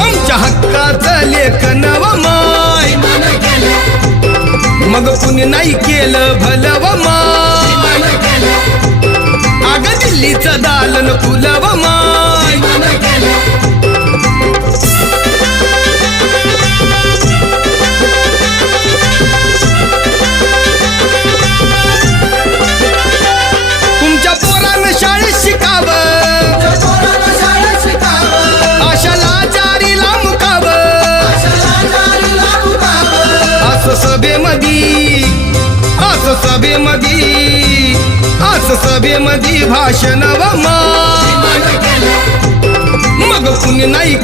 आमच्या हक्काचं लेखन व माय मग कुणी नाही केलं भलं व माय अग दिल्लीचं दालन फुलं व माय तुमच्या पोरानं शाळेत शिकावं आशाला जारीला मुकावं असं सभेमधी भाषण व माय मग कुणी नाही